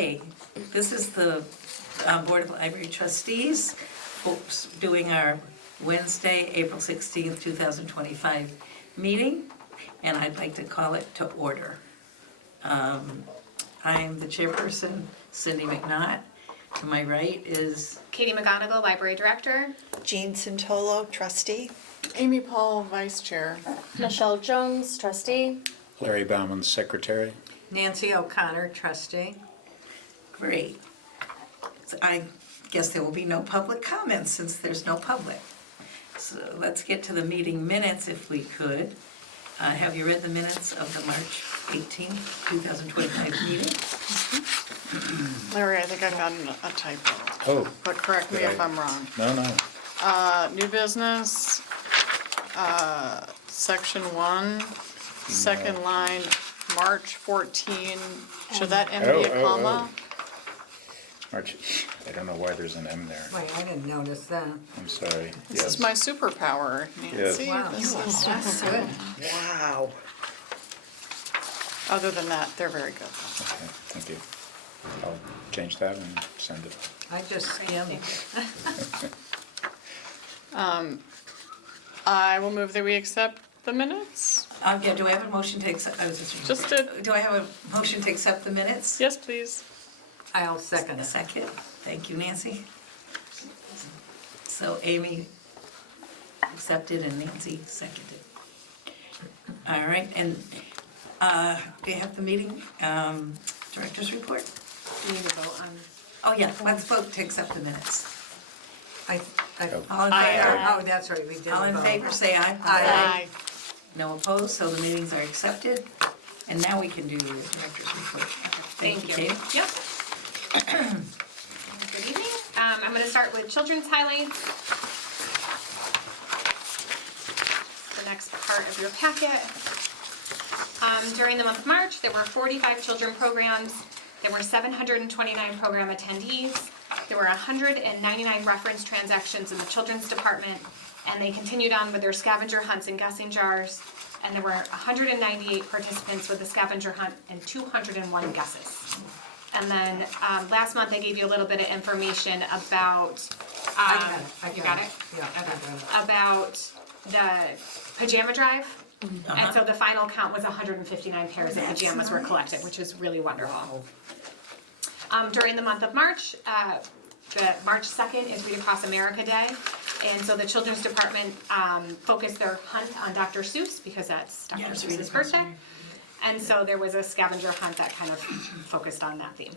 Hi, this is the Board of Library Trustees doing our Wednesday, April 16th, 2025 meeting, and I'd like to call it to order. I'm the chairperson, Cindy McNaught. To my right is Katie McGonigal, Library Director. Jean Santolo, trustee. Amy Paul, Vice Chair. Michelle Jones, trustee. Larry Bauman, secretary. Nancy O'Connor, trustee. great. So I guess there will be no public comments since there's no public. So let's get to the meeting minutes if we could. Have you read the minutes of the March 18th, 2025 meeting? Larry, I think I found a typo. Oh. But correct me did if I'm wrong. No. New business, section 1, second line, March 14. Should that M be a comma? March, I don't know why there's an M there. Wait, I didn't notice that. I'm sorry. This is my superpower, Nancy. Wow, This is- that's good. Wow. Other than that, they're very good. Okay, thank you. I'll change that and send it. I just skimmed. I will move that we accept the minutes. Yeah, do I have a motion to accept? Just did. Do I have a motion to accept the minutes? Yes, please. I'll second A it. second. Thank you, Nancy. So Amy accepted and Nancy seconded. All right, and do you have the meeting director's report? We need to vote on. Oh, yeah, let's vote to accept the minutes. I- All in Aye. favor? Oh, that's right, we did All in vote. favor, say aye. Aye. No opposed, so the meetings are accepted. And now we can do your director's report. Thank you. Katie. Yep. Good evening. I'm going to start with children's highlights. The next part of your packet. During the month of March, there were 45 children programs. There were 729 program attendees. There were 199 reference transactions in the children's department, and they continued on with their scavenger hunts and guessing jars. And there were 198 participants with the scavenger hunt and 201 guesses. And then last month I gave you a little bit of information about, I you got it? Yeah, I got it. About the pajama drive. And so the final count was 159 pairs of pajamas were collected, which is really wonderful. During the month of March, the March 2nd is Read Across America Day. And so the children's department focused their hunt on Dr. Seuss because that's Dr. Seuss's birthday. And so there was a scavenger hunt that kind of focused on that theme.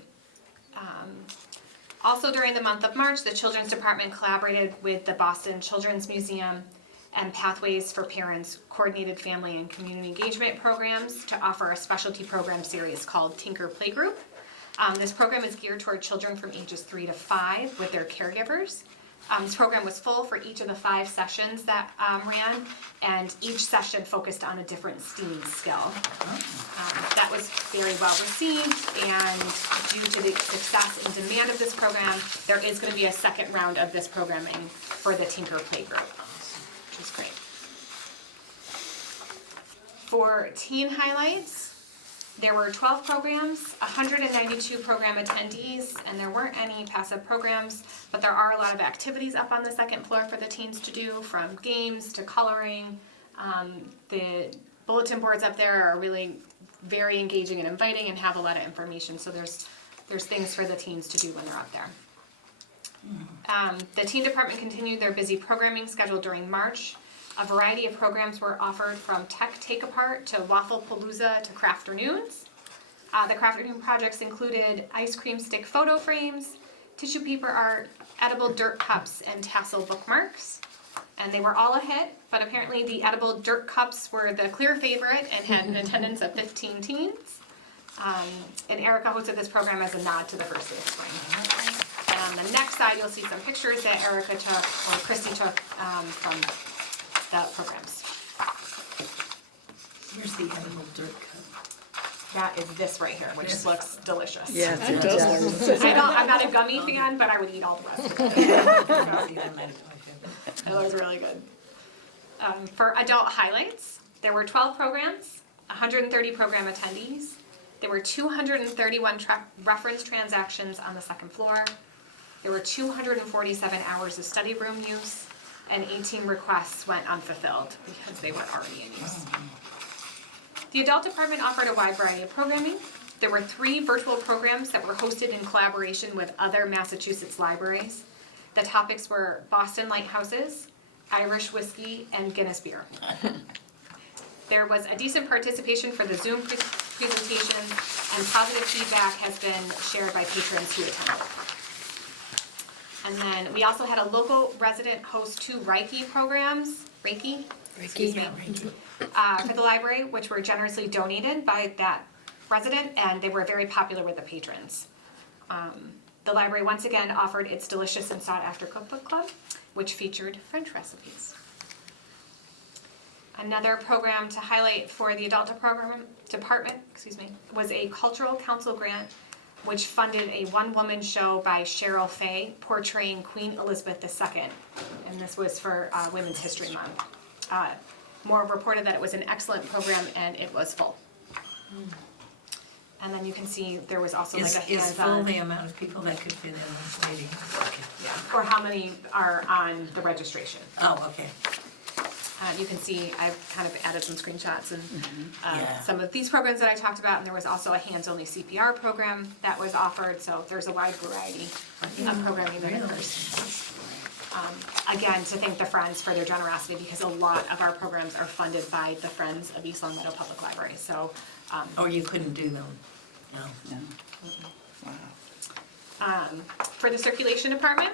Also during the month of March, the children's department collaborated with the Boston Children's Museum and Pathways for Parents coordinated family and community engagement programs to offer a specialty program series called Tinker Playgroup. This program is geared toward children from ages 3 to 5 with their caregivers. This program was full for each of the 5 sessions that ran, and each session focused on a different STEAM skill. That was very well received, and due to the success and demand of this program, there is going to be a second round of this programming for the Tinker Playgroup, which is great. For teen highlights, there were 12 programs, 192 program attendees, and there weren't any passive programs, but there are a lot of activities up on the second floor for the teens to do, from games to coloring. The bulletin boards up there are really very engaging and inviting and have a lot of information, so there's things for the teens to do when they're up there. The teen department continued their busy programming schedule during March. A variety of programs were offered, from Tech Take-Apart to Waffle Palooza to Crafternoons. The Crafternoon projects included ice cream stick photo frames, tissue paper art, edible dirt cups, and tassel bookmarks. And they were all a hit, but apparently the edible dirt cups were the clear favorite and had an attendance of 15 teens. And Erica hosted this program as a nod to the first day of spring. And on the next side, you'll see some pictures that Erica took, or Christy took, from the programs. Here's the edible dirt cup. That is this right here, which looks delicious. Yes, It does look. I'm not a gummy fan, but I would eat all the rest of it. It looks really good. For adult highlights, there were 12 programs, 130 program attendees. There were 231 reference transactions on the second floor. There were 247 hours of study room use, and 18 requests went unfulfilled because they were already in use. The adult department offered a wide variety of programming. There were 3 virtual programs that were hosted in collaboration with other Massachusetts libraries. The topics were Boston lighthouses, Irish whiskey, and Guinness beer. There was a decent participation for the Zoom presentations, and positive feedback has been shared by patrons who attended. And then we also had a local resident host 2 Reiki programs, Excuse me, for the library, which were generously donated by that resident, and they were very popular with the patrons. The library once again offered its delicious and sought-after cookbook club, which featured French recipes. Another program to highlight for the adult department was a cultural council grant which funded a one-woman show by Cheryl Fay portraying Queen Elizabeth II, and this was for Women's History Month. Moore reported that it was an excellent program and it was full. And then you can see there was also like a Is full hands-on, the amount of people that could fit in waiting? yeah, or how many are on the registration. Oh, okay. You can see I've kind of added some screenshots and Yeah. some of these programs that I talked about, and there was also a hands-only CPR program that was offered, so there's a wide variety of programming that occurs. Again, to thank the Friends for their generosity, because a lot of our programs are funded by the Friends of East Long Meadow Public Library, so. Or you couldn't do them? No. For the circulation department,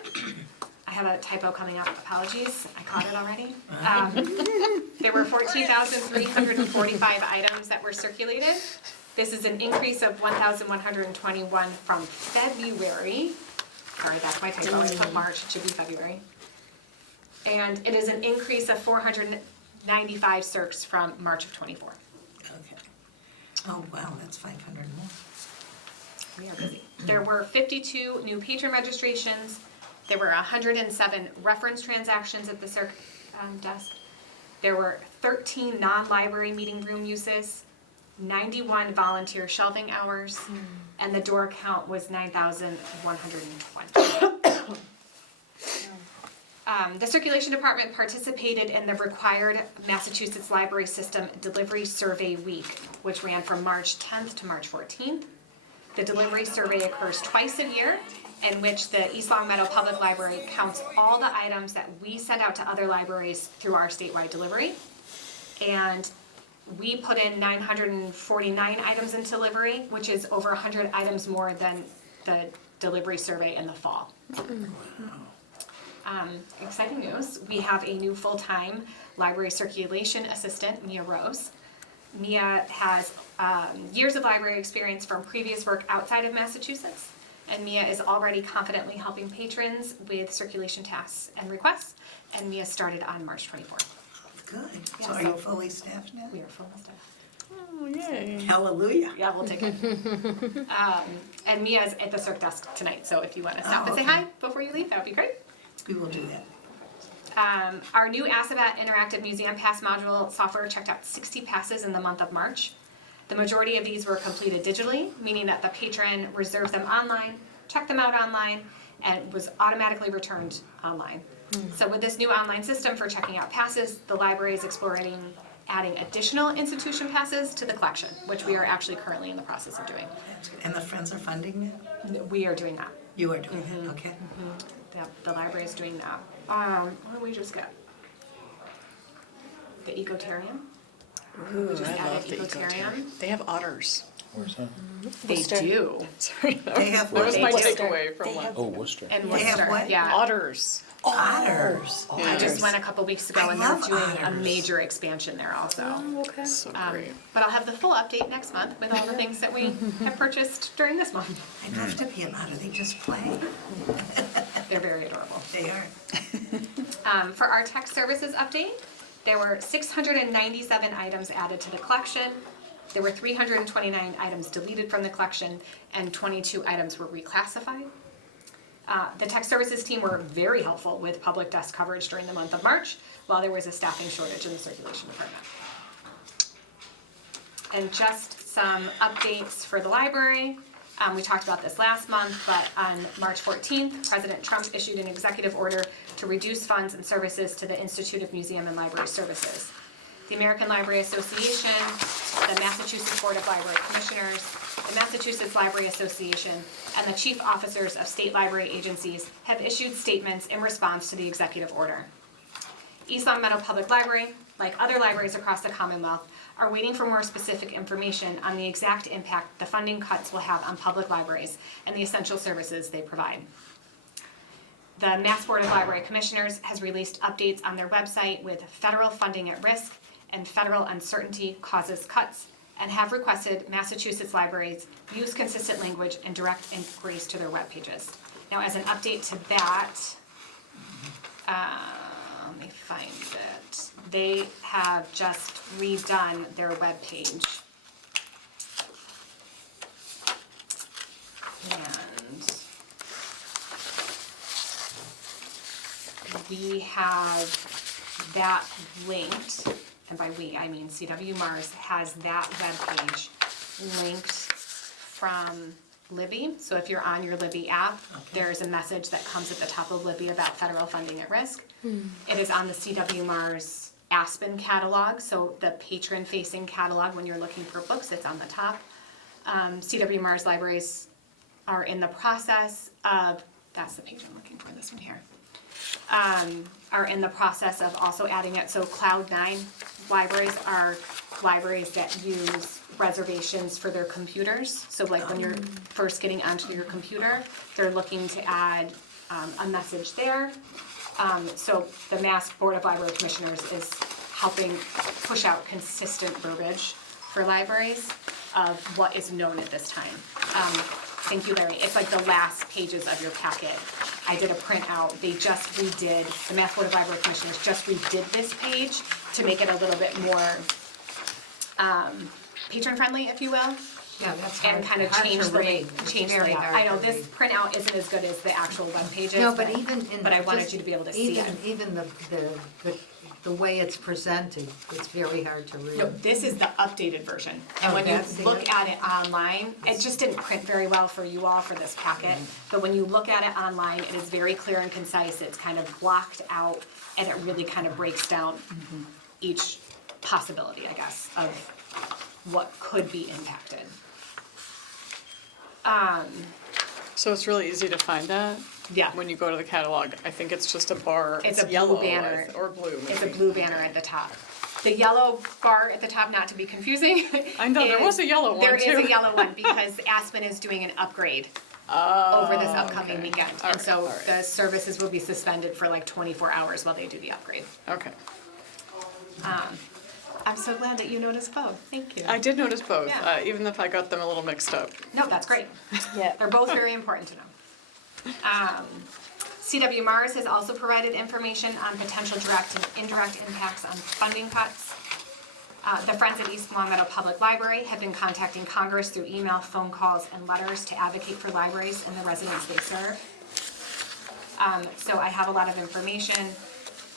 I have a typo coming up, apologies, I caught it already. There were 14,345 items that were circulated. This is an increase of 1,121 from February. Sorry, that's my typo, I put March, it should be February. And it is an increase of 495 circs from March of '24. Okay. Oh, wow, that's 500 more. We are busy. There were 52 new patron registrations. There were 107 reference transactions at the circ desk. There were 13 non-library meeting room uses, 91 volunteer shelving hours, and the door count was 9,120. The circulation department participated in the required Massachusetts Library System Delivery Survey Week, which ran from March 10th to March 14th. The delivery survey occurs twice a year, in which the East Long Meadow Public Library counts all the items that we send out to other libraries through our statewide delivery. And we put in 949 items in delivery, which is over 100 items more than the delivery survey in the fall. Exciting news, we have a new full-time library circulation assistant, Mia Rose. Mia has years of library experience from previous work outside of Massachusetts, and Mia is already confidently helping patrons with circulation tasks and requests, and Mia started on March 24th. Good. Yeah, So are so- you fully staffed now? We are full of stuff. Oh, yay. Hallelujah. Yeah, we'll take it. And Mia's at the circ desk tonight, so if you want to stop Oh, and say okay. hi before you leave, that would be great. We will do that. Our new Asabat Interactive Museum Pass module software checked out 60 passes in the month of March. The majority of these were completed digitally, meaning that the patron reserved them online, checked them out online, and was automatically returned online. So with this new online system for checking out passes, the library is exploring adding additional institution passes to the collection, which we are actually currently in the process of doing. That's good. And the Friends are funding it? We are doing that. You are doing it, okay. The library is doing that. What did we just get? The Ecotarium. Ooh, just I added love the Ecotarium. ecotarium. They have otters. Where's that? They Worcester. do. Sorry, They have that was what? my Worcester. takeaway from They last. have- Oh, Worcester. And They have Worcester, what? yeah. Otters. Otters. I just went a couple weeks ago I and they're love doing a otters. major expansion there also. Okay. So Um, great. But I'll have the full update next month with all the things that we have purchased during this month. I'd love to be an otter. They just play. They're very adorable. They are. For our tech services update, there were 697 items added to the collection. There were 329 items deleted from the collection, and 22 items were reclassified. The tech services team were very helpful with public desk coverage during the month of March, while there was a staffing shortage in the circulation department. And just some updates for the library. We talked about this last month, but on March 14th, President Trump issued an executive order to reduce funds and services to the Institute of Museum and Library Services. The American Library Association, the Massachusetts Board of Library Commissioners, the Massachusetts Library Association, and the chief officers of state library agencies have issued statements in response to the executive order. East Long Meadow Public Library, like other libraries across the Commonwealth, are waiting for more specific information on the exact impact the funding cuts will have on public libraries and the essential services they provide. The Mass Board of Library Commissioners has released updates on their website with federal funding at risk and federal uncertainty causes cuts, and have requested Massachusetts libraries use consistent language and direct inquiries to their web pages. Now, as an update to that, let me find it. They have just redone their web page. And we have that linked, and by we, I mean CW Mars has that web page linked from Libby. So if you're on your Libby app, there's a message that comes at the top of Libby about federal funding at risk. It is on the CW Mars Aspen catalog, so the patron-facing catalog when you're looking for books, it's on the top. CW Mars libraries are in the process of, that's the page I'm looking for, this one here, are in the process of also adding it. So Cloud9 libraries are libraries that use reservations for their computers. So like when you're first getting onto your computer, they're looking to add a message there. So the Mass Board of Library Commissioners is helping push out consistent verbiage for libraries of what is known at this time. Thank you, Larry. It's like the last pages of your packet. I did a printout. They just redid, the Mass Board of Library Commissioners just redid this page to make it a little bit more patron-friendly, if you will. Yeah, that's And hard, kind of hard change to the read. It's change the very layout. hard I know to this read. printout isn't as good as the actual web pages. No, but even in. But I wanted just you to be able to see it. Even the way it's presented, it's very hard to read. No, this is the updated version. And Oh, when you that's the look up- at it online, it just didn't print very well for you all for this packet. But when you look at it online, it is very clear and concise. It's kind of blocked out, and it really kind of breaks down each possibility, I guess, of what could be impacted. So it's really easy to find that? Yeah. When you go to the catalog, I think it's just a bar, It's it's a blue yellow, banner. or blue It's a maybe. blue banner at the top. The yellow bar at the top, not to be confusing. I know, there was a yellow one, There is too. a yellow one because Aspen is doing an upgrade over this upcoming okay. weekend. All And right, so all right. the services will be suspended for like 24 hours while they do the upgrade. Okay. I'm so glad that you noticed both. Thank you. I did notice both, Yeah. even if I got them a little mixed up. No, that's great. Yeah. They're both very important to know. CW Mars has also provided information on potential direct and indirect impacts on funding cuts. The Friends of East Long Meadow Public Library have been contacting Congress through email, phone calls, and letters to advocate for libraries and the residents they serve. So I have a lot of information.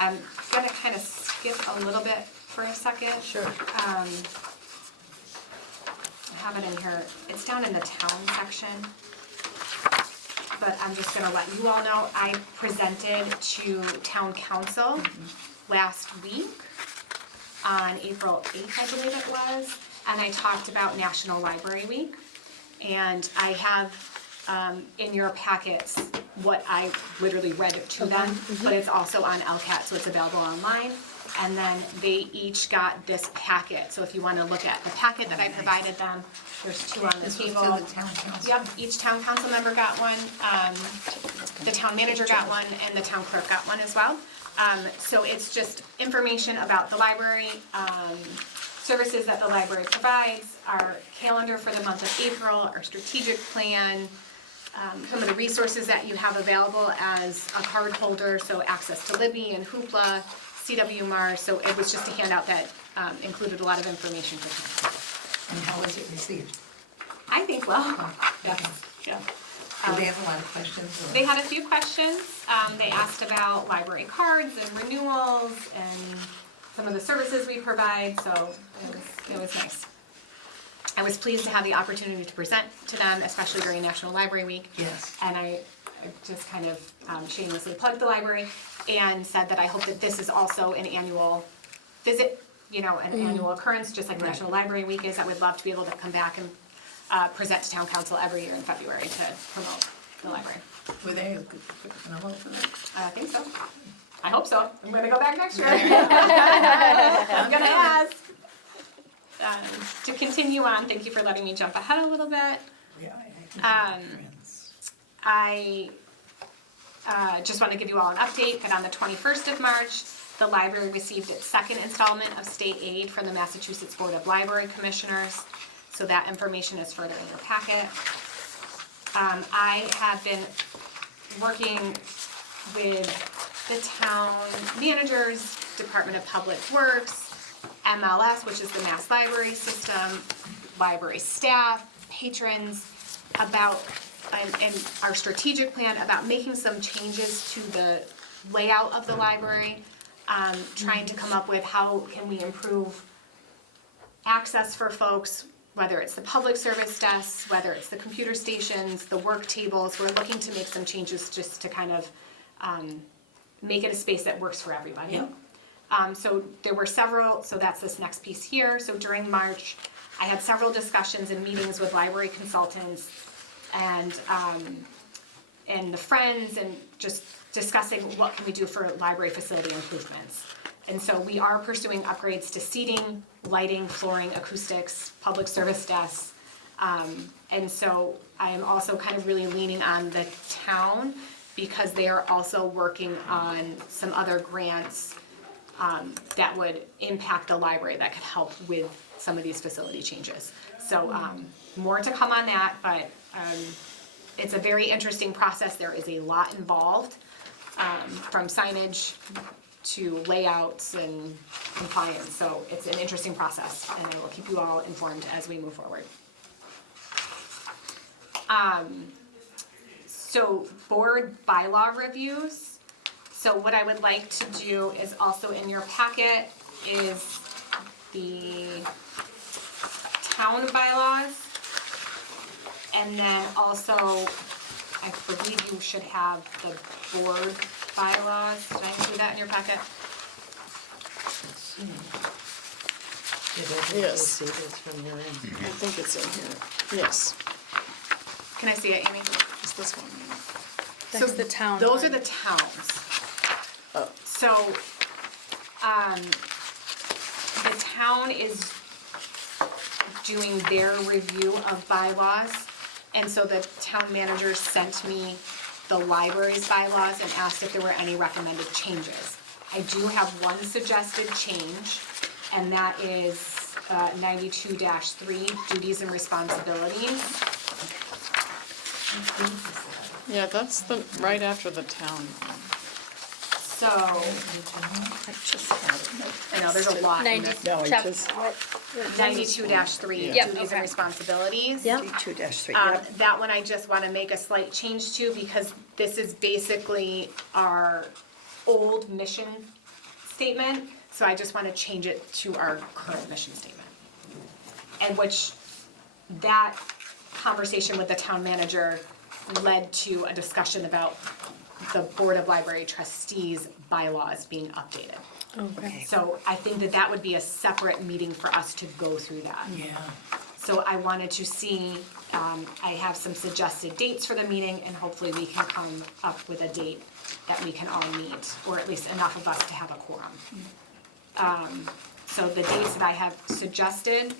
I'm gonna kind of skip a little bit for a second. Sure. I have it in here, it's down in the town section. But I'm just gonna let you all know, I presented to town council last week on April 8th, I believe it was, and I talked about National Library Week. And I have in your packets what I literally read to them, but it's also on LCAT, so it's available online. And then they each got this packet, so if you wanna look at the packet that I provided them, there's two on the This was table. to the town council. Yep, each town council member got one, the town manager got one, and the town clerk got one as well. So it's just information about the library, services that the library provides, our calendar for the month of April, our strategic plan, some of the resources that you have available as a card holder, so access to Libby and Hoopla, CW Mars, so it was just a handout that included a lot of information for you. And how was it received? I think well. Yeah. Yeah. Did they have a lot of questions? or- They had a few questions. They asked about library cards and renewals and some of the services we provide, so it was nice. I was pleased to have the opportunity to present to them, especially during National Library Week. Yes. And I just kind of shamelessly plugged the library and said that I hope that this is also an annual visit, an annual occurrence, just like National Library Week is. I would love to be able to come back and present to town council every year in February to promote the library. Were they novel for that? I think so. I hope so. I'm gonna go back next year. I'm gonna ask. To continue on, thank you for letting me jump ahead a little bit. Yeah, I think I just want to give you all an update that on the 21st of March, the library received its second installment of state aid from the Massachusetts Board of Library Commissioners. So that information is further in your packet. I have been working with the town managers, Department of Public Works, MLS, which is the Mass Library System, library staff, patrons, about, and our strategic plan about making some changes to the layout of the library, trying to come up with how can we improve access for folks, whether it's the public service desks, whether it's the computer stations, the work tables. We're looking to make some changes just to kind of make it a space that works for everybody. Yep. So there were several, so that's this next piece here. So during March, I had several discussions and meetings with library consultants and the Friends, and just discussing what can we do for library facility improvements. And so we are pursuing upgrades to seating, lighting, flooring, acoustics, public service desks. And so I am also kind of really leaning on the town because they are also working on some other grants that would impact the library that could help with some of these facility changes. So more to come on that, but it's a very interesting process. There is a lot involved, from signage to layouts and compliance. So it's an interesting process, and I will keep you all informed as we move forward. So board bylaw reviews. So what I would like to do is also in your packet is the town bylaws. And then also, I believe you should have the board bylaws. Did I include that in your packet? Yes. See this from your end. I think it's in here. Yes, Can I see it, Amy? it's this one. That's the town Those are one. the towns. Oh. So, the town is doing their review of bylaws. And so the town manager sent me the library's bylaws and asked if there were any recommended changes. I do have one suggested change, and that is 92-3, duties and responsibilities. Yeah, that's the, right after the town. So, I just had it. I know, there's a lot in 90, this. No, I chap- just- what? 92-3, Yep, duties okay. and responsibilities. Yep. 2-3, yep. That one I just wanna make a slight change to, because this is basically our old mission statement, so I just wanna change it to our current mission statement. And which, that conversation with the town manager led to a discussion about the Board of Library Trustees bylaws being updated. Okay. So I think that that would be a separate meeting for us to go through that. Yeah. So I wanted to see, I have some suggested dates for the meeting, and hopefully we can come up with a date that we can all meet, or at least enough of us to have a quorum. So the dates that I have suggested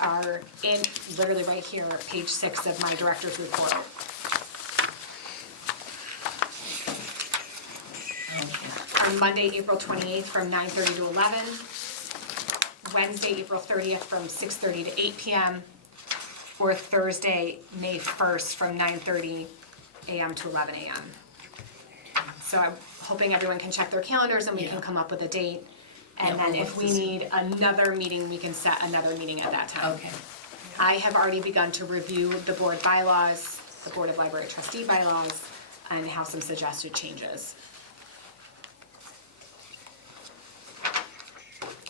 are in, literally right here, page 6 of my director's report. On Monday, April 28th from 9:30 to 11. Wednesday, April 30th from 6:30 to 8 p.m. Or Thursday, May 1st from 9:30 a.m. to 11 a.m. So I'm hoping everyone can check their calendars and we can Yeah. come up with a date. And Yeah, then we'll if look we to see. need another meeting, we can set another meeting at that time. Okay. I have already begun to review the board bylaws, the Board of Library Trustee bylaws, and have some suggested changes.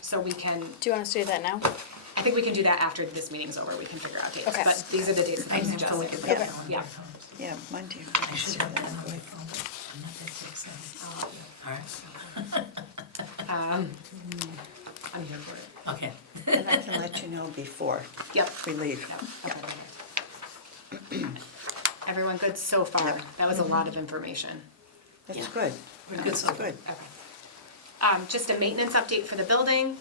So we can, Do you want us to do that now? I think we can do that after this meeting's over, we can figure out dates, Okay. but these are the dates that I I'm have to look at suggesting. that calendar. Yeah. Yeah, Monday. I should have that on my phone, but I'm not that tech savvy. All right, I'm here for it. okay. And I can let you know before Yep. we leave. Everyone good so far? That was a lot of information. That's Yeah. good. We're good That's so far. good. Okay. Just a maintenance update for the building.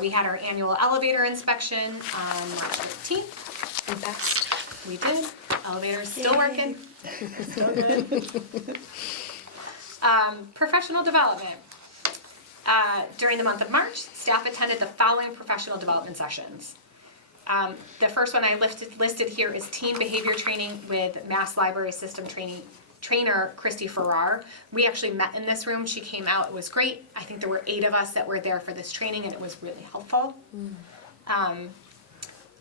We had our annual elevator inspection on March 15th. We passed. We did. Elevator's still working. Still good. Professional development. During the month of March, staff attended the following professional development sessions. The first one I listed here is teen behavior training with Mass Library System trainer Christy Farrar. We actually met in this room. She came out. It was great. I think there were 8 of us that were there for this training, and it was really helpful.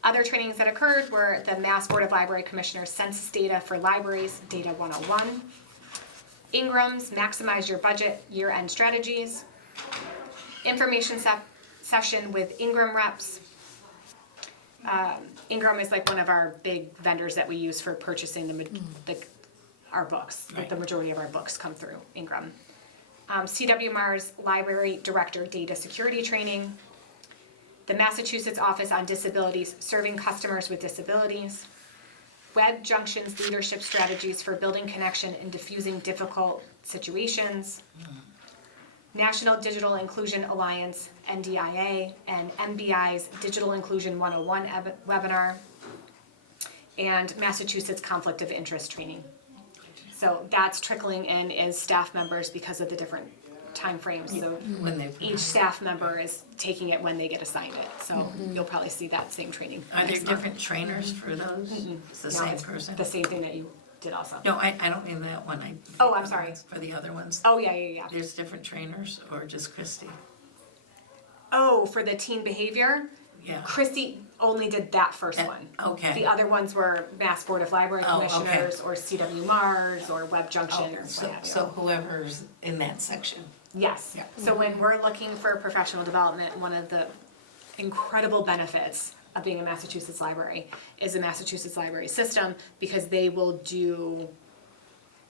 Other trainings that occurred were the Mass Board of Library Commissioners Census Data for Libraries, Data 101. Ingram's Maximize Your Budget Year-End Strategies. Information session with Ingram reps. Ingram is like one of our big vendors that we use for purchasing our books. Like the Right. majority of our books come through Ingram. CW Mars Library Director Data Security Training. The Massachusetts Office on Disabilities Serving Customers with Disabilities. Web Junctions Leadership Strategies for Building Connection and Diffusing Difficult Situations. National Digital Inclusion Alliance, NDIA, and MBI's Digital Inclusion 101 webinar, and Massachusetts Conflict of Interest Training. So that's trickling in as staff members because of the different timeframes. So When they, each staff member is taking it when they get assigned it. So you'll probably see that same training. are there next month. different trainers for those? It's the No, same it's person? The same thing that you did also. No, I don't mean that one, I. Oh, I'm sorry. For the other ones. Oh, yeah. There's different trainers or just Christie? Oh, for the teen behavior? Yeah. Christy only did that first one. okay. The other ones were Mass Board of Library Oh, okay. Commissioners, or CW Mars, or Web Junction, or what So, have you. so whoever's in that section. Yes. Yeah. So when we're looking for professional development, one of the incredible benefits of being a Massachusetts library is the Massachusetts library system, because they will do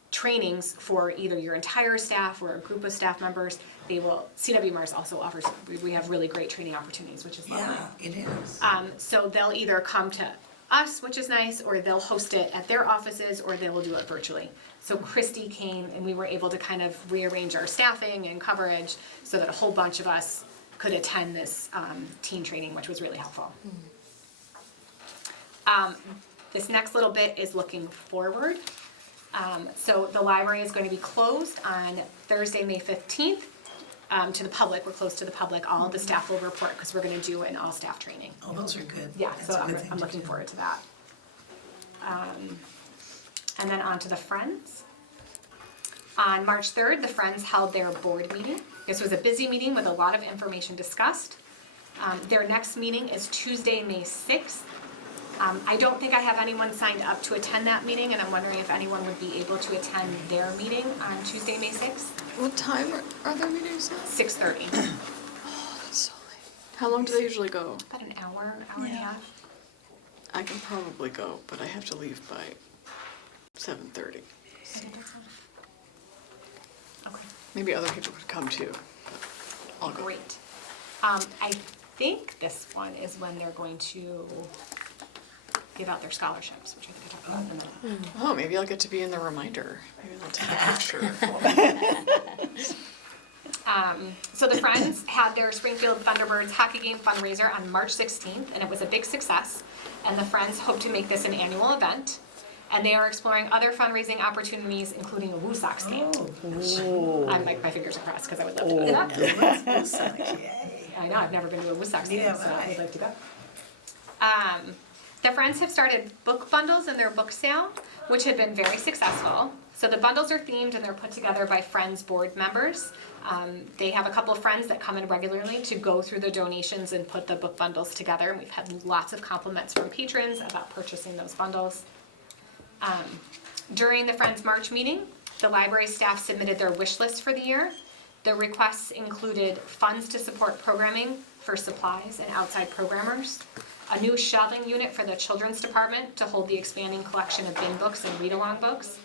trainings for either your entire staff or a group of staff members. They will, CW Mars also offers, we have really great training opportunities, which is lovely. Yeah, it is. So they'll either come to us, which is nice, or they'll host it at their offices, or they will do it virtually. So Christy came, and we were able to kind of rearrange our staffing and coverage so that a whole bunch of us could attend this teen training, which was really helpful. This next little bit is looking forward. So the library is going to be closed on Thursday, May 15th. To the public, we're closed to the public. All of the staff will report, because we're gonna do an all-staff training. Oh, those are good. Yeah, That's so a I'm good thing to looking do. forward to that. And then on to the Friends. On March 3rd, the Friends held their board meeting. This was a busy meeting with a lot of information discussed. Their next meeting is Tuesday, May 6th. I don't think I have anyone signed up to attend that meeting, and I'm wondering if anyone would be able to attend their meeting on Tuesday, May 6th, What time are their meetings at? 6:30. So late. How long do they usually go? About an hour and a Yeah. half. I can probably go, but I have to leave by 7:30. Okay. Maybe other people could come too. I'll go. Great. I think this one is when they're going to give out their scholarships, which I think I talked about in a minute. Oh, maybe I'll get to be in the reminder. Maybe they'll take a picture. So the Friends had their Springfield Thunderbirds hockey game fundraiser on March 16th, and it was a big success. And the Friends hope to make this an annual event. And they are exploring other fundraising opportunities, including a Woo Sox game. Oh, I'm like, my fingers are crossed, because I would love to go to that. yeah, that's Woo Sox, yay. I know, I've never been to a Woo Sox game, Neither so have I would I. like to go. The Friends have started book bundles in their book sale, which have been very successful. So the bundles are themed, and they're put together by Friends board members. They have a couple of friends that come in regularly to go through the donations and put the book bundles together. And we've had lots of compliments from patrons about purchasing those bundles. During the Friends March meeting, the library staff submitted their wish list for the year. The requests included funds to support programming for supplies and outside programmers, a new shelving unit for the children's department to hold the expanding collection of bin books and read-along books,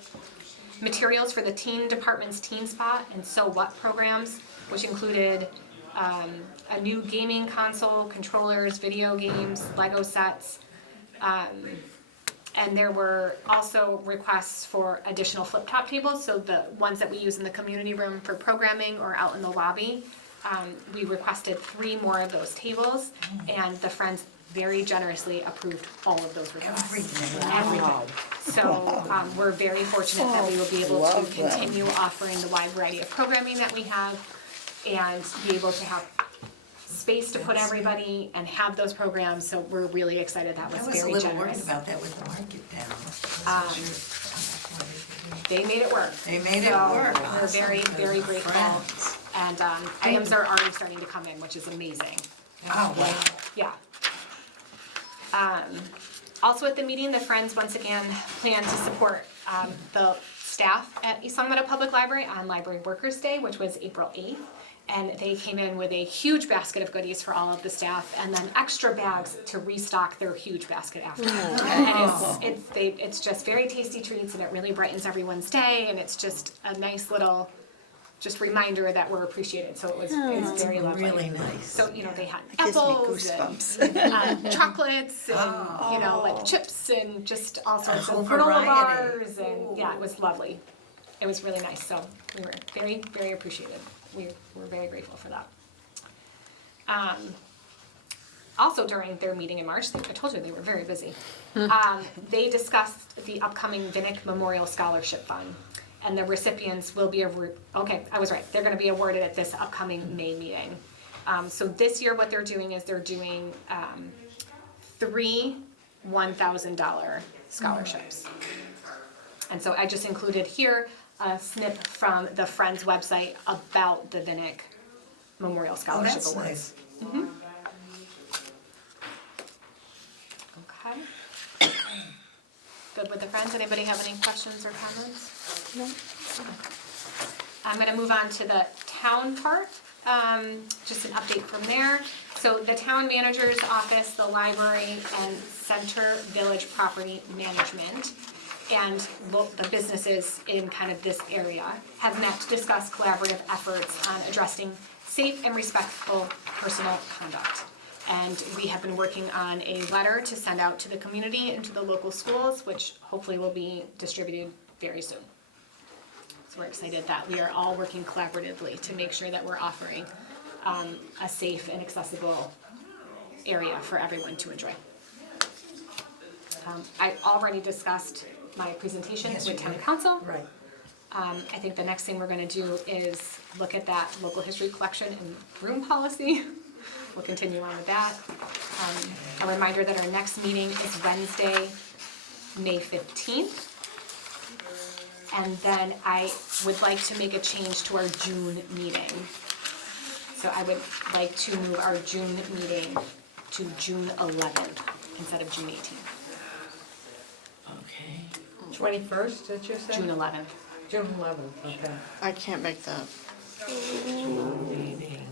materials for the teen department's Teen Spot and So What programs, which included a new gaming console, controllers, video games, Lego sets. And there were also requests for additional flip-top tables, so the ones that we use in the community room for programming or out in the lobby. We requested 3 more of those tables, and the Friends very generously approved all of those requests. Everything. So we're very fortunate that we will be able to Love them. continue offering the wide variety of programming that we have and be able to have space to put everybody and have those programs, so we're really excited. That was I was a very little worried generous. about that with the market down. I wasn't sure. They made it work. They made it So work. We're Awesome. very, very Good grateful. friends. And items are already starting to come in, which is amazing. Oh, wow. Yeah. Also at the meeting, the Friends once again plan to support the staff at East Long Meadow Public Library on Library Workers' Day, which was April 8th. And they came in with a huge basket of goodies for all of the staff, and then extra bags to restock their huge basket after. And it's just very tasty treats, and it really brightens everyone's day, and it's just a nice little just reminder that we're appreciated. So it was very lovely. Really nice. So, you know, they had Gives me apples and goosebumps. chocolates and, you know, like chips and just all sorts whole of granola variety. bars, and yeah, it was lovely. It was really nice, so we were very, very appreciated. We were very grateful for that. Also during their meeting in March, I told you they were very busy. They discussed the upcoming Vinnick Memorial Scholarship Fund. And the recipients will be, okay, I was right, they're gonna be awarded at this upcoming May meeting. So this year what they're doing is they're doing 3 $1,000 scholarships. And so I just included here a snip from the Friends website about the Vinnick Memorial Oh, Scholarship that's Awards. nice. Okay. Good with the Friends, anybody have any questions or comments? No. I'm gonna move on to the town part, just an update from there. So the town manager's office, the library, and Center Village Property Management, and the businesses in kind of this area have met to discuss collaborative efforts on addressing safe and respectful personal conduct. And we have been working on a letter to send out to the community and to the local schools, which hopefully will be distributed very soon. So we're excited that we are all working collaboratively to make sure that we're offering a safe and accessible area for everyone to enjoy. I already discussed my presentation Yes, with you town did. council. Right. I think the next thing we're gonna do is look at that local history collection and room policy. We'll continue on with that. A reminder that our next meeting is Wednesday, May 15th. And then I would like to make a change to our June meeting. So I would like to move our June meeting to June 11th instead of June 18th. Okay. 21st, did you say? June 11th. June 11th, okay. I can't make that. Meeting.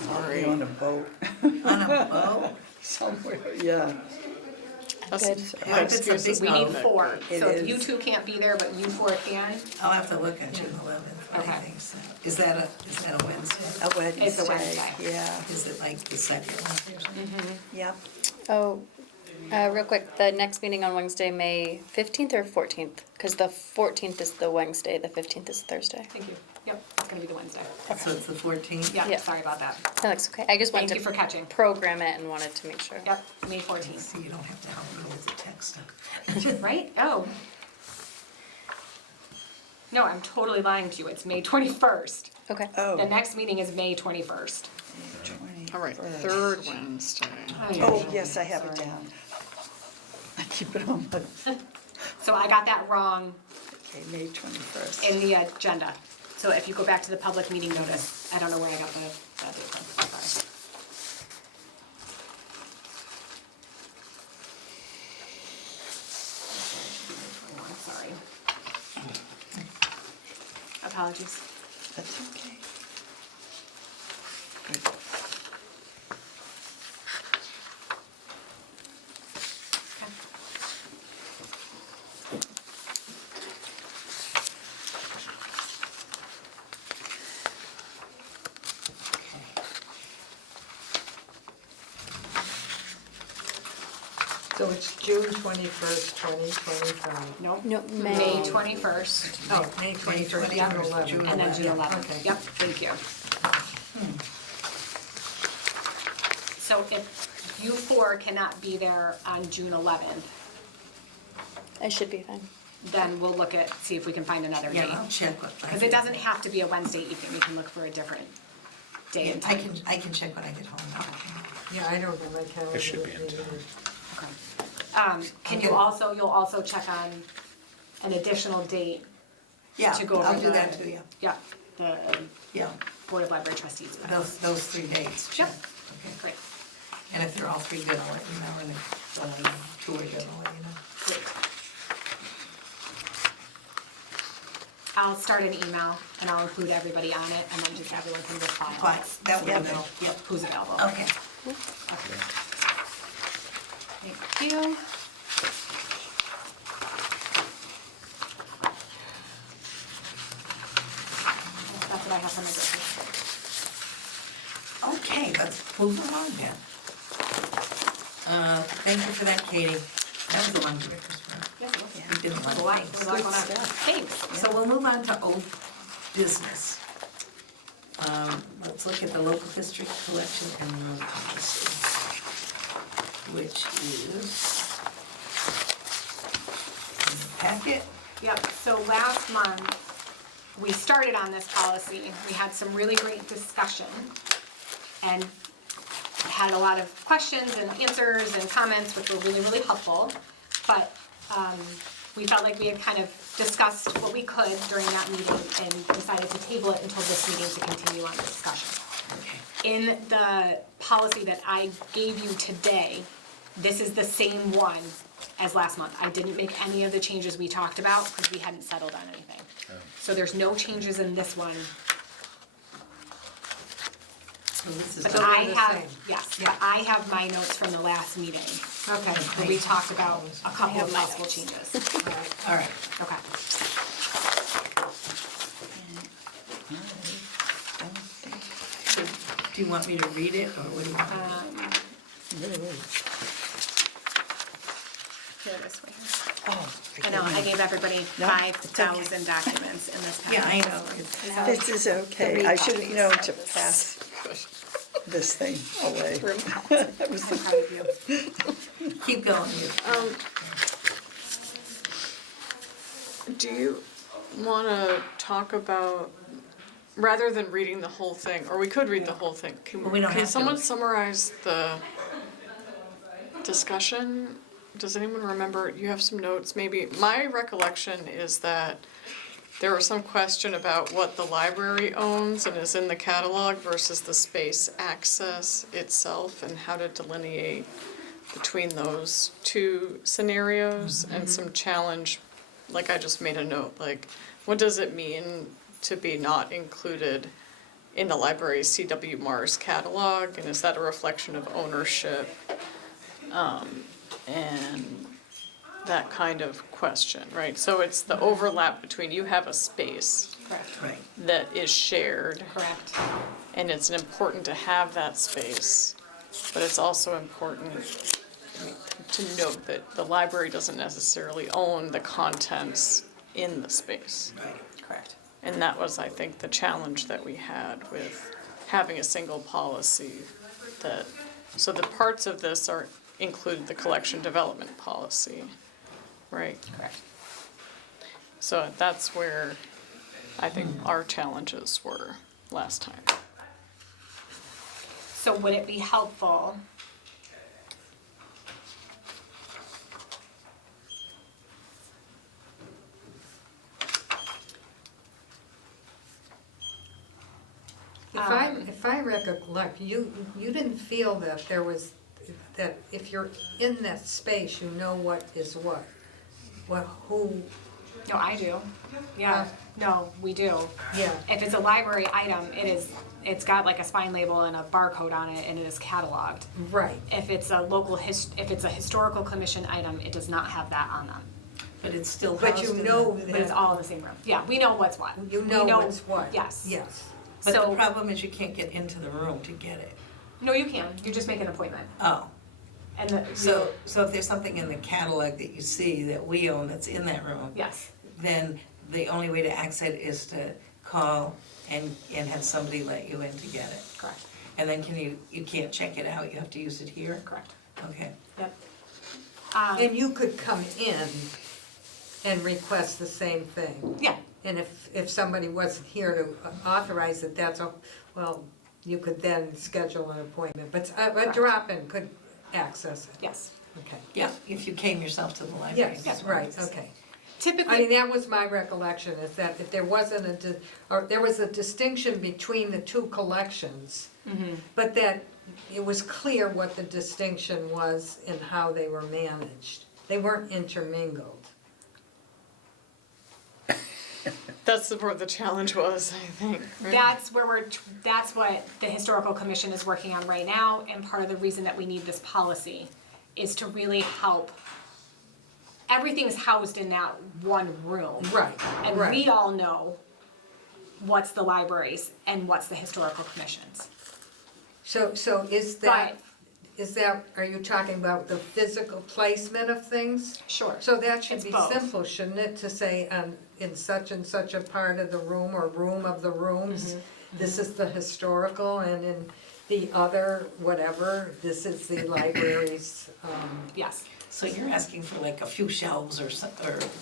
Sorry. On a boat On a boat? somewhere, yeah. That's, Yeah, my if it's a excuse is big We need not. 4, It so if is. you two can't be there, but you 4 can, I'll have to look at June 11th, I Okay. think so. Is that a Wednesday? A Wednesday. It's a Wednesday. Yeah, Is it like the second one or something? yep. Oh, real quick, the next meeting on Wednesday, May 15th or 14th? Because the 14th is the Wednesday, the 15th is Thursday. thank you. Yep, it's gonna be the Wednesday. So it's the 14th? Yeah, Yeah. sorry about that. That looks okay. I just Thank wanted you for to catching. program it and wanted to make sure. Yep, May 14th. So you don't have to help me with the text. Right? Oh. No, I'm totally lying to you. It's May 21st. Okay. Oh. The next meeting is May 21st. All right, 21st. third Wednesday. Oh, yes, I have it down. I keep it on my, So I got that wrong okay, May 21st. in the agenda. So if you go back to the public meeting notice, I don't know where I got that date from. Sorry. Oh, I'm sorry. Apologies. That's okay. Good. it's June 21st, 2025. Nope. No, May May. 21st, Oh, May 21st, Yeah. June 11th. June and then June 11th. Okay. Yep, thank you. So if you four cannot be there on June 11th, I should be fine. then we'll look at, see if we can find another Yeah, date. I'll check what. Because it doesn't have to be a Wednesday evening, we can look for a different day and I time. can check when I get home. Yeah, I don't have my calendar. It should be in with me time. either. Can you also, you'll also check on an additional date Yeah, to go over I'll do the- that too, yeah, Yeah, the yeah, Board of Library Trustees. those 3 dates. Yep. Okay, Great, and if they're all 3 good, I'll let you know, and if 2 are good, I'll let you know. great. I'll start an email and I'll include everybody on it and then just everyone can reply. Fine, that would Yeah. be good, yep, Who's available. okay. Okay. Thank you. That's what I have from the grocery store. Okay, let's move along then. Thank you for that, Katie. That was a long director's report. We did a lot There's of a lot, things. there's a lot going on. Thanks. So we'll move on to old business. Let's look at the local history collection and road policy, which is in the packet. Yep, so last month, we started on this policy. We had some really great discussion and had a lot of questions and answers and comments, which were really, really helpful. But we felt like we had kind of discussed what we could during that meeting and decided to table it until this meeting to continue on the discussion. Okay. In the policy that I gave you today, this is the same one as last month. I didn't make any of the changes we talked about because we hadn't settled on anything. So there's no changes in this one, So this is, but So I they're the have, same. yes, Yeah. but I have my notes from the last meeting Okay. where we talked about a couple of possible changes. all right. Okay. So do you want me to read it, or what do you want? Here it is, right here. Oh, I know, I gave everybody No, 5,000 documents in this packet. Yeah, I know. It's- This is okay. I should have known to pass this thing away. That was I'm proud of you. Keep going. You- Do you wanna talk about, rather than reading the whole thing, or we could read the whole thing, Well, we don't can have to. someone summarize the discussion? Does anyone remember, you have some notes maybe? My recollection is that there was some question about what the library owns and is in the catalog versus the space access itself and how to delineate between those two scenarios and some challenge, like I just made a note, like what does it mean to be not included in the library's CW Mars catalog, and is that a reflection of ownership? And that kind of question, right? So it's the overlap between, you have a space Correct. Right. that is shared, Correct. and it's important to have that space, but it's also important to note that the library doesn't necessarily own the contents in the space. Right. Correct. And that was, I think, the challenge that we had with having a single policy that, so the parts of this are, include the collection development policy, right? Correct. So that's where I think our challenges were last time. So would it be helpful? If I recollect, you didn't feel that there was, that if you're in that space, you know what is what? Who, No, I do. Yeah, no, we do. yeah, If it's a library item, it's got like a spine label and a barcode on it and it is cataloged. right. If it's a if it's a historical commission item, it does not have that on them. But it's still But housed you in know the- But it's that, all in the same room. Yeah, we know what's what. you We know what's what. Yes. Yes. But the So, problem is you can't get into the room to get it. no, you can. You just make an appointment. Oh, And the, So if there's something in the catalog that you see that we own that's in that room, yes, then the only way to access it is to call and have somebody let you in to get it. correct, And then you can't check it out, you have to use it here? correct, Okay. yep. And you could come in and request the same thing. Yeah, And if somebody wasn't here to authorize it, well, you could then schedule an appointment. But a Correct. drop-in could access it. yes. Okay. Yeah, if you came yourself to the library. Yes, right, okay. I Typically, mean, that was my recollection, is that if there wasn't or there was a distinction between the two collections, but that it was clear what the distinction was in how they were managed. They weren't intermingled. That's where the challenge was, I think. right? that's where that's what the Historical Commission is working on right now, and part of the reason that we need this policy is to really help. Everything's housed in that one room. Right, And right. we all know what's the libraries and what's the Historical Commission's. So is that, are you talking about the physical placement of things? Sure. So that should It's be both. simple, shouldn't it, to say, in such and such a part of the room or room of the rooms, this is the historical, and in the other, whatever, this is the library's, Yes. So you're asking for like a few shelves or some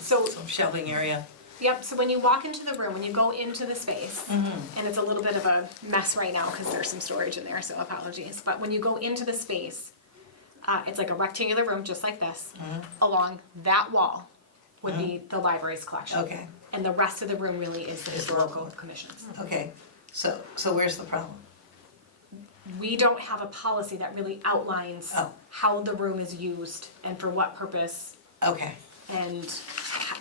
So- shelving area? Yep, so when you walk into the room, when you go into the space, and it's a little bit of a mess right now because there's some storage in there, so apologies. But when you go into the space, it's like a rectangular room just like this. Along that wall would be the library's collection. Okay. And the rest of the room really is the Historical Commission's. Okay, so where's the problem? We don't have a policy that really outlines Oh. how the room is used and for what purpose, Okay, and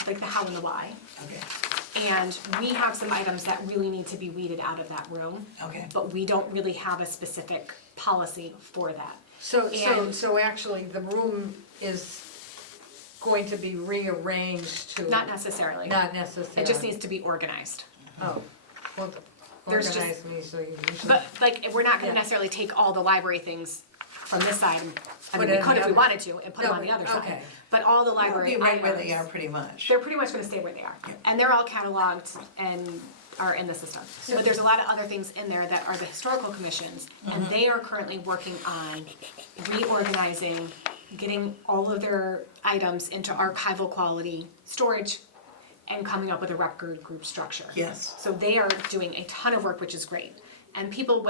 like the how and the why. okay, And we have some items that really need to be weeded out of that room. okay. But we don't really have a specific policy for that. And- so actually, the room is going to be rearranged to. Not necessarily. Not necessarily. It just needs to be organized. Oh, well, There's just- organize me so you usually. But like, we're not gonna Yeah. necessarily take all the library things from this side. I Put mean, it we in could the if we other- wanted to and put them No, on the other okay. side. But all the library Be right where they items- are pretty much. They're pretty much gonna stay where they are. And they're all cataloged and are in the system. But there's a lot of other things in there that are the Historical Commission's, and they are currently working on reorganizing, getting all of their items into archival quality storage, and coming up with a record group structure. Yes. So they are doing a ton of work, which is great. And people,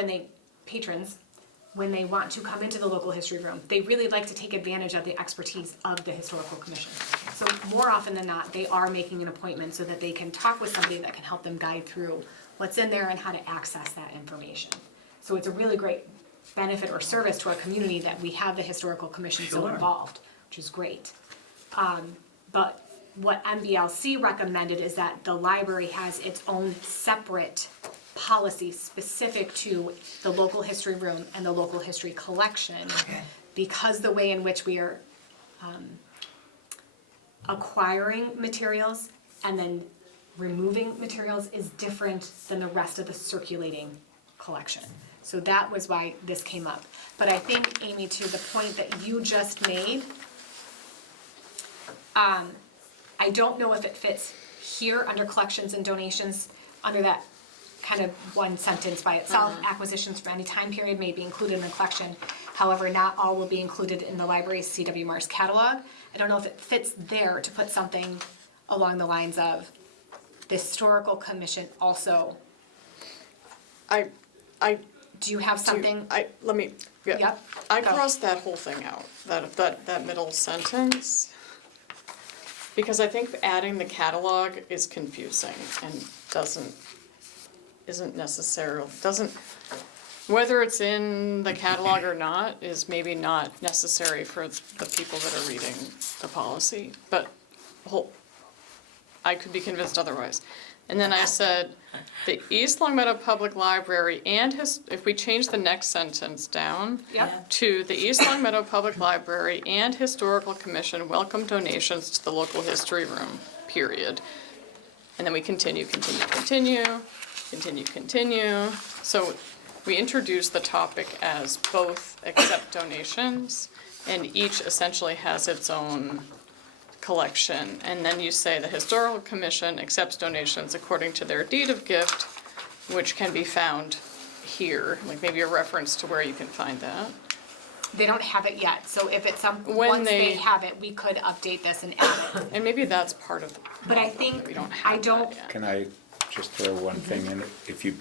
patrons, when they want to come into the local history room, they really like to take advantage of the expertise of the Historical Commission. So more often than not, they are making an appointment so that they can talk with somebody that can help them guide through what's in there and how to access that information. So it's a really great benefit or service to our community that we have the Historical Commission so Sure. involved, which is great. But what MBLC recommended is that the library has its own separate policy specific to the local history room and the local history collection. Okay. Because the way in which we are acquiring materials and then removing materials is different than the rest of the circulating collection. So that was why this came up. But I think, Amy, to the point that you just made, I don't know if it fits here under collections and donations, under that kind of one sentence by itself. Acquisitions for any time period may be included in the collection. However, not all will be included in the library's C.W. Mars catalog. I don't know if it fits there to put something along the lines of the Historical Commission also. I Do you have something? let me, yeah. Yep, I go. crossed that whole thing out, that middle sentence. Because I think adding the catalog is confusing and isn't necessarily, whether it's in the catalog or not is maybe not necessary for the people that are reading the policy, but I could be convinced otherwise. And then I said, the East Longmeadow Public Library and if we change the next sentence down Yep. to the East Longmeadow Public Library and Historical Commission welcome donations to the local history room, period. And then we continue. So we introduce the topic as both accept donations and each essentially has its own collection. And then you say the Historical Commission accepts donations according to their deed of gift, which can be found here, like maybe a reference to where you can find that. They don't have it yet, so if it's When once they they- have it, we could update this and add it. And maybe that's part of the But I problem, think, we don't I have don't, that yet. Can I just throw one thing in? If you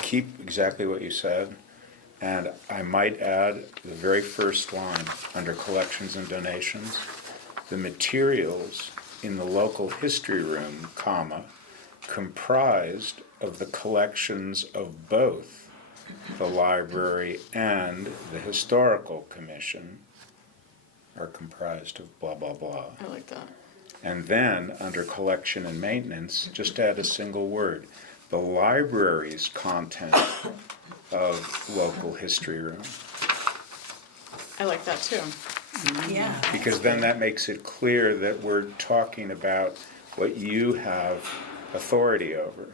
keep exactly what you said, and I might add the very first line, under collections and donations, the materials in the local history room, comma, comprised of the collections of both the library and the historical commission are comprised of blah, blah, blah. I like that. And then, under collection and maintenance, just add a single word, the library's content of local history room. I like that too. Yeah. Because then that makes it clear that we're talking about what you have authority over.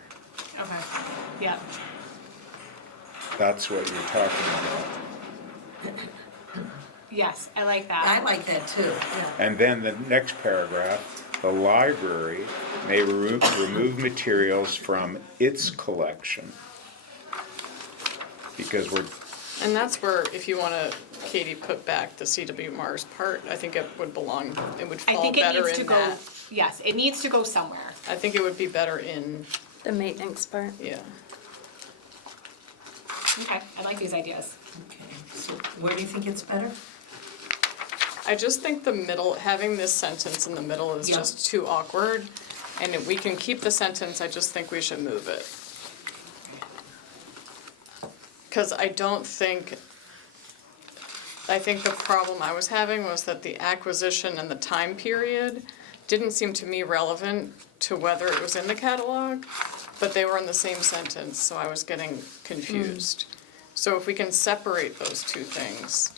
okay, yeah. That's what you're talking about. Yes, I like I that. like that too. And then the next paragraph, the library may remove materials from its collection. Because we're, And that's where, if you wanna, Katie, put back the C.W. Mars part, I think it would belong, it would I fall think it better needs to in go, that. yes, it needs to go somewhere. I think it would be better in, The maintenance part. yeah. Okay, I like these ideas. Okay, so where do you think it's better? I just think the middle, having this sentence in the middle is Yeah. just too awkward. And if we can keep the sentence, I just think we should move it. Cause I think the problem I was having was that the acquisition and the time period didn't seem to me relevant to whether it was in the catalog, but they were in the same sentence, so I was getting confused. So if we can separate those two things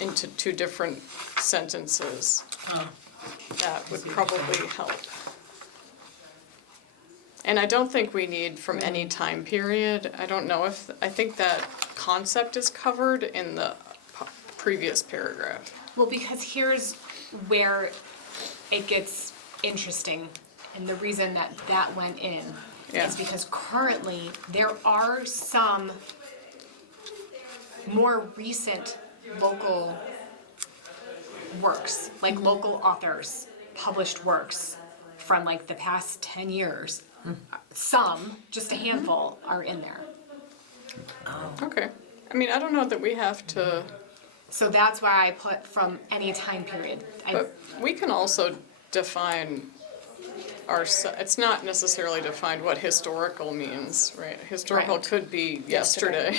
into two different sentences, Oh, that would probably help. And I don't think we need from any time period. I don't know if, I think that concept is covered in the previous paragraph. Well, because here's where it gets interesting, and the reason that that went in Yeah. is because currently there are some more recent local works, like local authors, published works from like the past 10 years. Some, just a handful, are in there. Okay. I mean, I don't know that we have to, So that's why I put from any time period. but we can also define it's not necessarily defined what historical means, right? Historical Right. could be yesterday.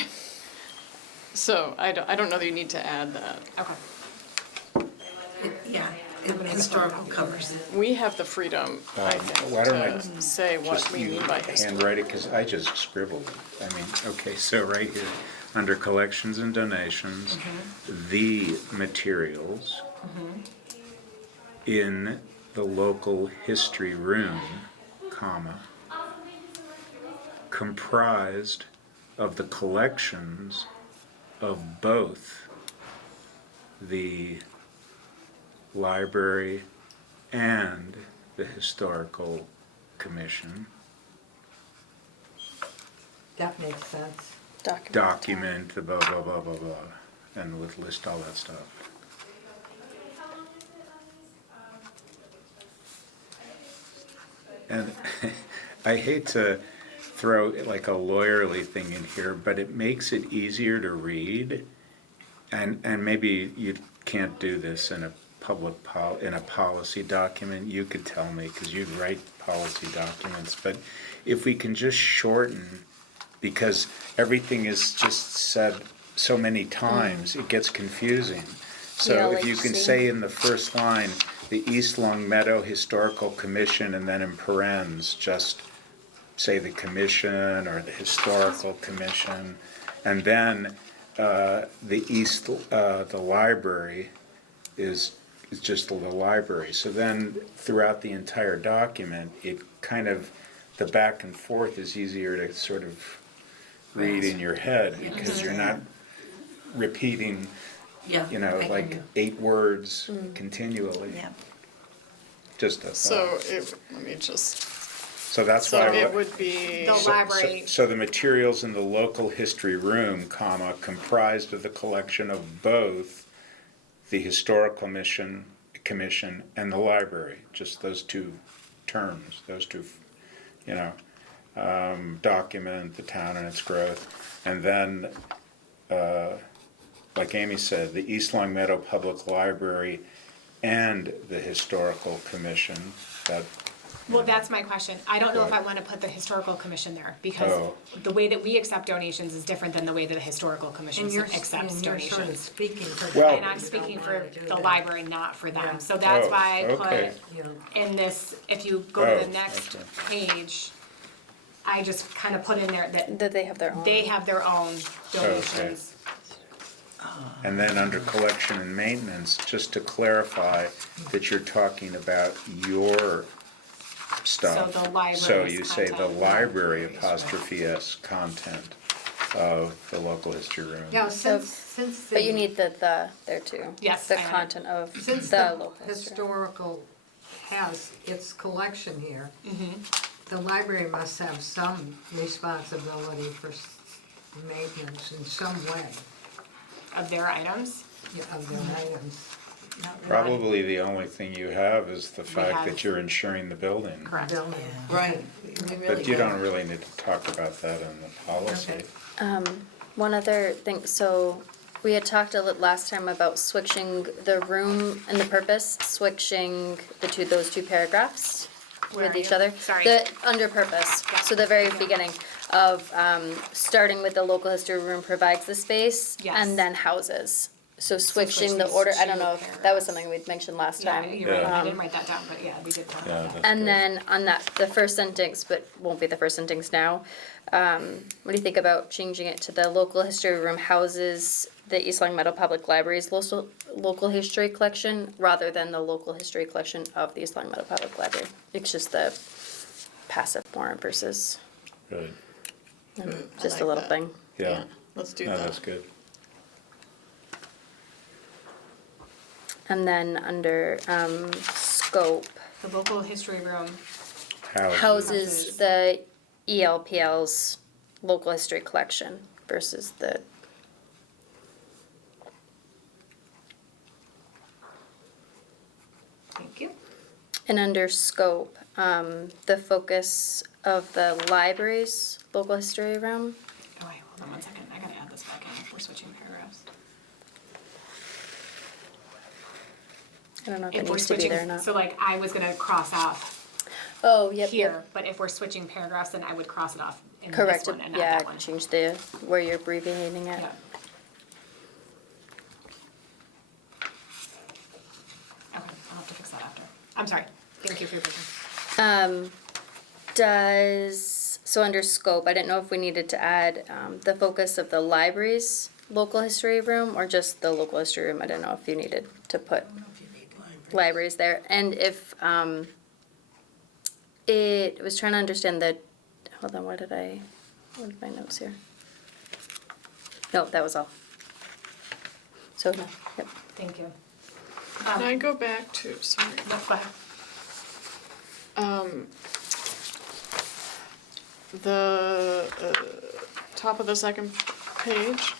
So I don't know that you need to add that. Okay. yeah, historical covers it. We have the freedom, I why don't I think, to say what just we you mean by history. handwrite it, because I just scribbled it. I mean, okay, so right here, under collections and donations, the materials in the local history room, comma, comprised of the collections of both the library and the historical commission. That makes sense. Document the blah, blah, blah, blah, blah, and would list all that stuff. And I hate to throw like a lawyerly thing in here, but it makes it easier to read. And maybe you can't do this in a in a policy document. You could tell me, because you'd write policy documents. But if we can just shorten, because everything is just said so many times, it gets confusing. So Yeah, if you like can see. say in the first line, the East Long Meadow Historical Commission, and then in parens, just say the commission or the historical commission, and then the library is just the library. So then throughout the entire document, it kind of, the back and forth is easier to sort of read in your head, because you're not repeating Yeah. you know, I can- like 8 words continually. Yeah. Just a So thought. let me just, So that's so why. it would be, The library, So the materials in the local history room, comma, comprised of the collection of both the historical commission and the library, just those 2 terms, those 2, you know, document the town and its growth. And then, like Amy said, the East Long Meadow Public Library and the historical commission, that, well, that's my question. I don't know if I Right. wanna put the historical commission there, because Oh. the way that we accept donations is different than the way that the historical commission And you're, accepts and you're sort of donations. speaking for. Well- And I'm speaking for the library. library, not for Yeah. them, so that's Oh, why I okay. put in this, if you go to Oh, the next okay. page, I just kinda put in there that That they have their own. they have their own Oh, donations. and then under collection and maintenance, just to clarify that you're talking about your stuff. So the library's So you say the content. library apostrophe S content of the local history room. Now, So- since But you the, need the there too. Yes, The I have it. content of since the the local history. historical has its collection here, Mm-hmm. the library must have some responsibility for maintenance in some way Of their items. of their items. Probably the only thing you have is the fact have- that you're insuring the building. Correct. Building. Right, we really But you don't really need to talk about that in the policy. Okay. One other thing, so we had talked last time about switching the room and the purpose, switching those two paragraphs Where with are each you? other. Sorry. Under purpose, Yeah. so the very beginning of, starting with the local history room provides the space Yes. and then houses. So switch switching the these order, I don't two know if that was paragraphs. something we'd mentioned last Yeah, time. you're right, I Yeah. didn't write that down, but yeah, we did talk Yeah, about that. that's And good. then on that, the first sentence, but won't be the first sentence now, what do you think about changing it to the local history room houses the East Long Meadow Public Library's local history collection, rather than the local history collection of the East Long Meadow Public Library? It's just the passive form versus, Good, just like a little that. thing. yeah. let's do No, that. that's good. And then under, scope, The local history room, houses the ELPL's local history collection versus the, thank you. and under scope, the focus of the library's local history room. Oh wait, hold on one second, I gotta add this back in if we're switching paragraphs. I don't know if it If we're needs to be there or switching, not. so like I was gonna cross off Oh, yep, here, yep. but if we're switching paragraphs, then I would cross it off in this Correct, one and not yeah, that one. change the, where you're abbreviating it. Yeah. Okay, I'll have to fix that after. I'm sorry, thank you for your patience. So under scope, I didn't know if we needed to add, the focus of the library's local history room, or just the local history room, I didn't know if you needed to put libraries there, and if, it was trying to understand the, hold on, what are my notes here? No, that was all. So, no, yep. Thank you. Can I go back to, sorry, No, go ahead. the top of the second page?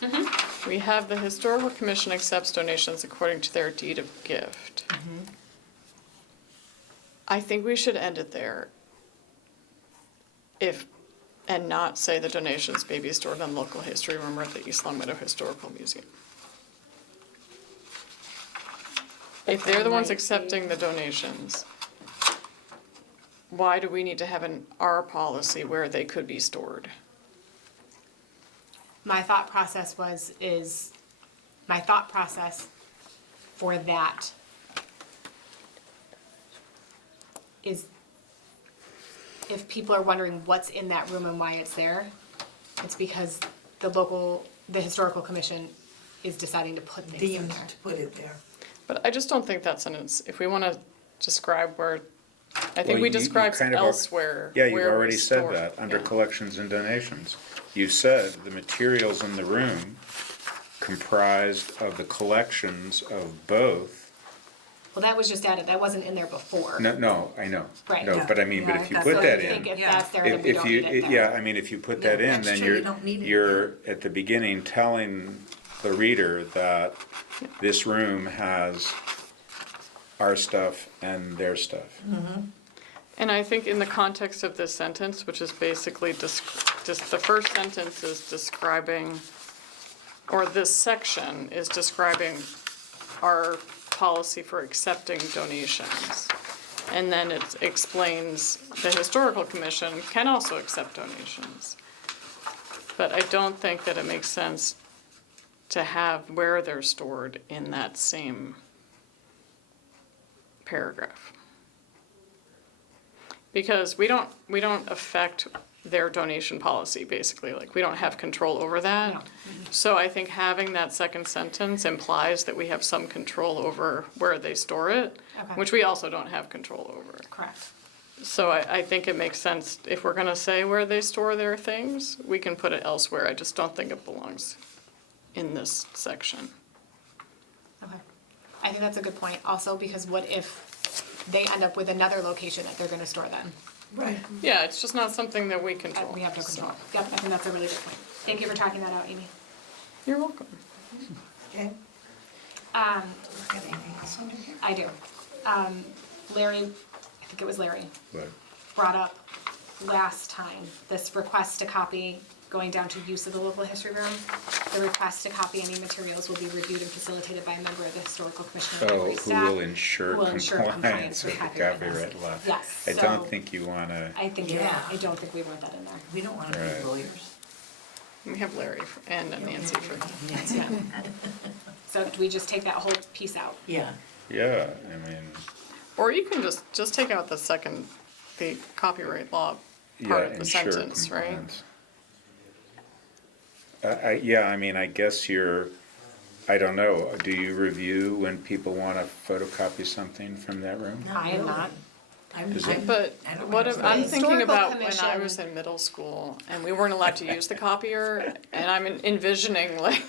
We have the Historical Commission accepts donations according to their deed of gift. I think we should end it there. And not say the donations may be stored in the local history room or at the East Long Meadow Historical Museum. If they're the ones accepting the donations, why do we need to have our policy where they could be stored? My thought process for that is if people are wondering what's in that room and why it's there, it's because the historical commission is deciding to put things in Deemed there. to put it there. But I just don't think that's if we wanna describe where, I Well, think we you described kind of elsewhere Yeah, you've where we already said store- that, under yeah. collections and donations. You said the materials in the room comprised of the collections of both. Well, that was just added, that wasn't in there before. No, I know. Right. No, Yeah. but I mean, but Yeah, if you I put got that So you think in, if Yeah. that's there, then we if don't you, need it there? yeah, I mean, if you put that in, that's then true, you don't need it you're at the beginning telling the reader that this room has our stuff and their stuff. And I think in the context of this sentence, which is basically just the first sentence is describing, or this section is describing our policy for accepting donations. And then it explains the historical commission can also accept donations. But I don't think that it makes sense to have where they're stored in that same paragraph. Because we don't affect their donation policy, basically, like, we don't have control over that. No. So I think having that second sentence implies that we have some control over where they store it, Okay. which we also don't have control over. Correct. So I think it makes sense, if we're gonna say where they store their things, we can put it elsewhere, I just don't think it belongs in this section. Okay. I think that's a good point also, because what if they end up with another location that they're gonna store them? Right. Yeah, it's just not something that we control. We have no control. Yep, I think that's a really good point. Thank you for talking that out, Amy. You're welcome. Okay. Um, Got anything else under here? I do. Larry, I think it was Larry, But brought up last time this request to copy, going down to use of the local history room. The request to copy any materials will be reviewed and facilitated by a member of the historical commission and library who staff. will ensure who will ensure compliance with the copyright copyright law? Yes, I don't so- think you wanna, I think Yeah. I don't think we want that in there. We don't want to Right. be lawyers. We have Larry and Nancy for that. Yeah. So do we just take that whole piece out? Yeah. yeah, I mean, Or you can just take out the copyright law yeah, part of the ensure sentence, right? compliance. Yeah, I mean, I guess I don't know, do you review when people wanna photocopy something from that room? I am not. Is it- But I don't what if, understand. I'm The thinking Historical about when I Commission- was in middle school and we weren't allowed to use the copier, and I'm envisioning like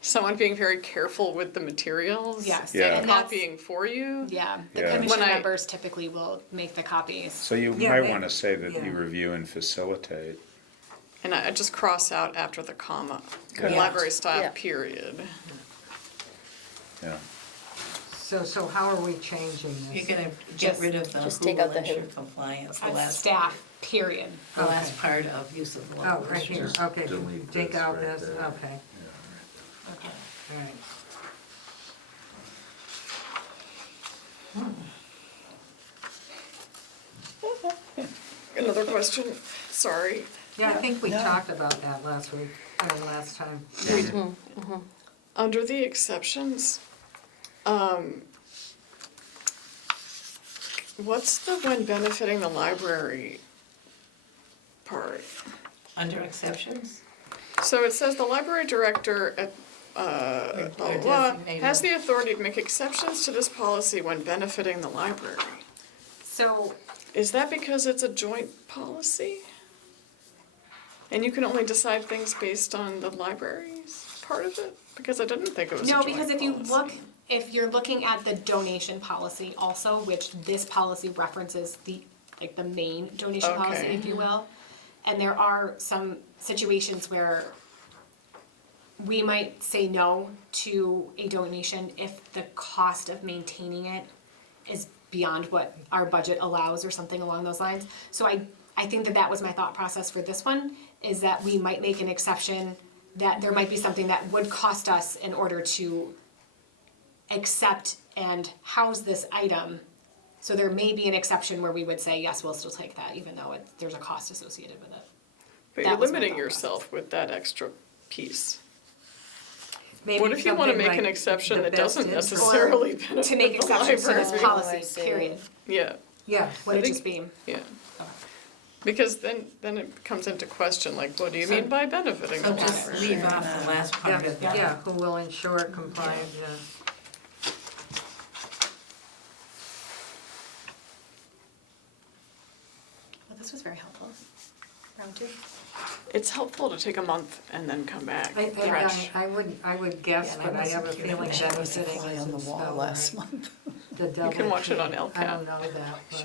someone being very careful with the materials. Yes. Yeah. And that's- Copying for you. Yeah, the Yeah. commission When I- members typically will make the copies. So you Yeah, might they- wanna say that yeah. you review and facilitate. And I just cross out after the comma, Okay. library staff, Yeah. period. Yeah, So how are we changing this? You're gonna get Just- rid of the just who take out will the ensure who. compliance, the That's last, staff, period. the last Okay. part of use of the Oh, local right history. here, okay, delete take this out right this, there. okay, Okay. all right. Another question, sorry. Yeah, I think we talked about that last week, last time. Under the exceptions, what's the when benefiting the library part? Under exceptions? So it says the library director at, blah, blah, blah, has the authority to make exceptions to this policy when benefiting the library. So, Is that because it's a joint policy? And you can only decide things based on the library's part of it? Because I didn't think it was a no, joint because if you policy. look, if you're looking at the donation policy also, which this policy references like the main donation policy, Okay. if you will. And there are some situations where we might say no to a donation if the cost of maintaining it is beyond what our budget allows or something along those lines. So I think that was my thought process for this one, is that we might make an exception that there might be something that would cost us in order to accept and house this item. So there may be an exception where we would say, yes, we'll still take that, even though there's a cost associated with it. But that you're was my limiting thought yourself with that extra piece. Maybe What if you wanna something make an like exception the that best doesn't interest- necessarily To benefit make the exceptions to this library? Oh, I policy, see. period, Yeah, Yeah, would it think- just be? yeah. Because then it comes into question, like, what do you mean by benefiting the So just library? leave off the last yeah, part of that. yeah, who will ensure compliance, yeah. Well, this was very helpful. Round two? It's helpful to take a month and then come back fresh. I would guess, but I have a feeling that was sitting Fly as on the a wall spell, last right? month. The double can watch it T. on LCAT. I don't know that, but,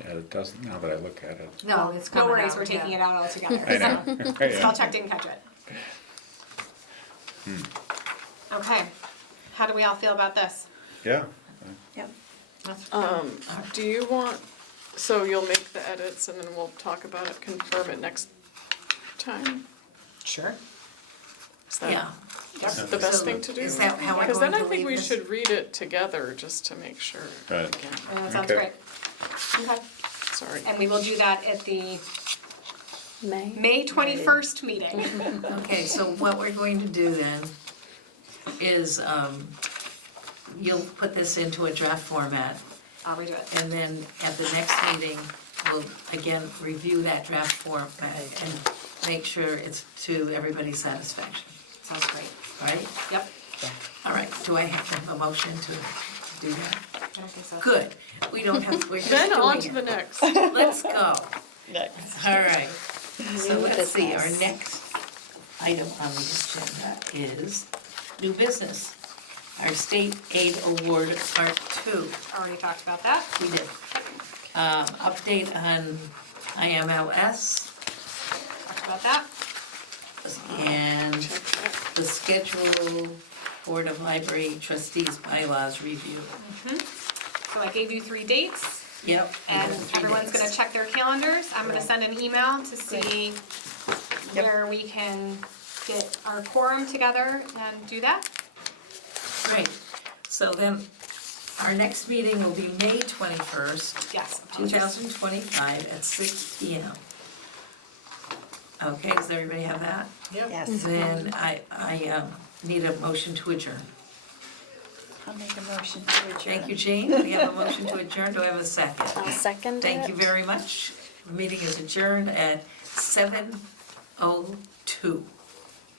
Yeah, it doesn't, now that I look at it. no, it's No coming worries, out, we're taking yeah. it out altogether. I know. Yeah. Spell check didn't catch it. Okay, how do we all feel about this? Yeah, Yep. Do you want, so you'll make the edits and then we'll talk about it, confirm it next time? Sure. Is that Yeah. the best So thing to do? is that how we're Because going then to I think leave we this? should read it together just to make sure. Right. Again, That sounds Okay. great. Okay, sorry. and we will do that at the May? May 21st meeting. Okay, so what we're going to do then is, you'll put this into a draft format, I'll redo it. and then at the next meeting, we'll again review that draft format and make sure it's to everybody's satisfaction, Sounds great. right? Yep, All right, do I have to have a motion to do that? I don't think so. Good, we don't have to, we're just Then on doing to it. the next. Let's go. Next. All right, so New let's see, our business. next item on the agenda is new business. Our state aid award part 2, Already talked about that. we did. Update on IMLS Talked about that. and Check that. the schedule Board of Library Trustees bylaws review. So I gave you 3 dates, Yep. we and got 3 everyone's gonna dates. check their calendars. I'm gonna send an email to see Yep. where we can get our quorum together and do that. Great, so then, our next meeting will be May 21st, Yes, apologies. 2025 at 6 PM. Okay, does everybody have that? Yep. Yes. Then I need a motion to adjourn. I'll make a motion to adjourn. Thank you, Jane. We have a motion to adjourn. Do I have a second? I'll second it. Thank you very much. The meeting is adjourned at 7:02.